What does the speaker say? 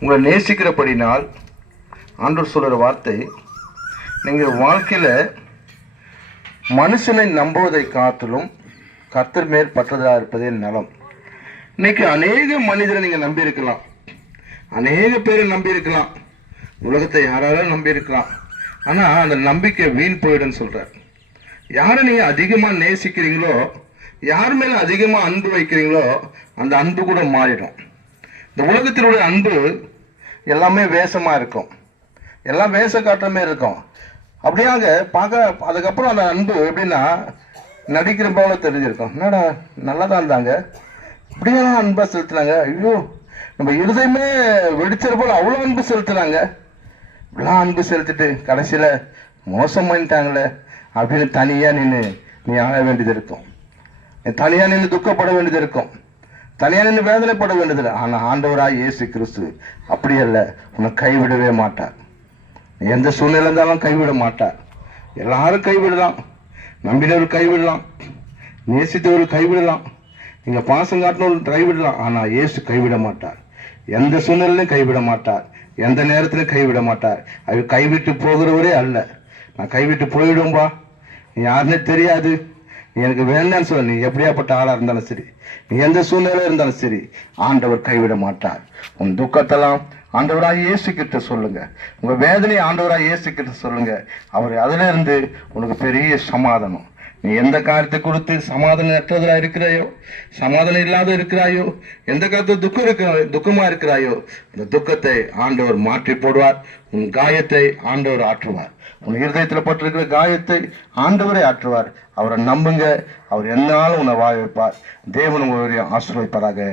உங்களை நேசிக்கிறபடினால் ஆண்டவர் சொல்கிற வார்த்தை, நீங்கள் வாழ்க்கையில் மனுஷனை நம்புவதை காட்டிலும் கர்த்தர் மேல் பற்றுதலாக இருப்பதே நலம். இன்னைக்கு அநேக மனிதரை நீங்கள் நம்பியிருக்கலாம், அநேக பேரை நம்பியிருக்கலாம், உலகத்தை யாராலும் நம்பியிருக்கலாம். ஆனால் அந்த நம்பிக்கை வீண் போயிடுன்னு சொல்கிறார். யாரை நீங்கள் அதிகமாக நேசிக்கிறீங்களோ, யார் மேலே அதிகமாக அன்பு வைக்கிறீங்களோ அந்த அன்பு கூட மாறிடும். இந்த உலகத்தினுடைய அன்பு எல்லாமே வேஷமாக இருக்கும், எல்லாம் வேஷ காட்டுறமே இருக்கும். அப்படியாக பார்க்க அதுக்கப்புறம் அந்த அன்பு எப்படின்னா நடிக்கிற போல தெரிஞ்சிருக்கும். என்னடா நல்லா தான் இருந்தாங்க, இப்படியெல்லாம் அன்பாக செலுத்துனாங்க, ஐயோ நம்ம இருதயமே வெடிச்சிற போல அவ்வளோ அன்பு செலுத்துனாங்க, இப்படிலாம் அன்பு செலுத்திட்டு கடைசியில் மோசம் பண்ணிட்டாங்களே அப்படின்னு தனியாக நின்று நீ ஆக வேண்டியது இருக்கும், தனியாக நின்று துக்கப்பட வேண்டியது இருக்கும், தனியாக நின்று வேதனைப்பட வேண்டியதில்லை. ஆனால் ஆண்டவராய் இயேசு கிறிஸ்து அப்படி அல்ல, உன்னை கைவிடவே மாட்டார். எந்த சூழ்நிலை இருந்தாலும் கைவிட மாட்டார். எல்லாரும் கைவிடலாம், நம்பினவர் கைவிடலாம், நேசித்தவர் கைவிடலாம், நீங்கள் பாசம் காட்டினவர் கைவிடலாம். ஆனால் இயேசு கைவிட மாட்டார். எந்த சூழ்நிலையும் கைவிட மாட்டார், எந்த நேரத்திலும் கைவிட மாட்டார். அவர் கைவிட்டு போகிறவரே அல்ல. நான் கைவிட்டு போயிடும்பா, நீ யாருன்னே தெரியாது, நீ எனக்கு வேண்டான்னு சொல்ல, நீ எப்படியாப்பட்ட ஆளாக இருந்தாலும் சரி, நீ எந்த சூழ்நிலையில் இருந்தாலும் சரி, ஆண்டவர் கைவிட மாட்டார். உன் துக்கத்தெல்லாம் ஆண்டவராக இயேசு கிட்ட சொல்லுங்க, உங்க வேதனையை ஆண்டவராக இயேசு கிட்ட சொல்லுங்க. அவர் அதுல இருந்து உனக்கு பெரிய சமாதானம். நீ எந்த காரியத்தை கொடுத்து சமாதானம் அற்றதா இருக்கிறாயோ, சமாதானம் இல்லாத இருக்கிறாயோ, எந்த காரியத்தை துக்கமா இருக்கிறாயோ, அந்த துக்கத்தை ஆண்டவர் மாற்றி போடுவார். உன் காயத்தை ஆண்டவர் ஆற்றுவார். உன் இருதயத்தில் பட்டிருக்கிற காயத்தை ஆண்டவரை ஆற்றுவார். அவரை நம்புங்க, அவர் என்னாலும் உன்னை வாழ வைப்பார். தேவன் உங்களுடைய ஆசீர்வதிப்பாராக.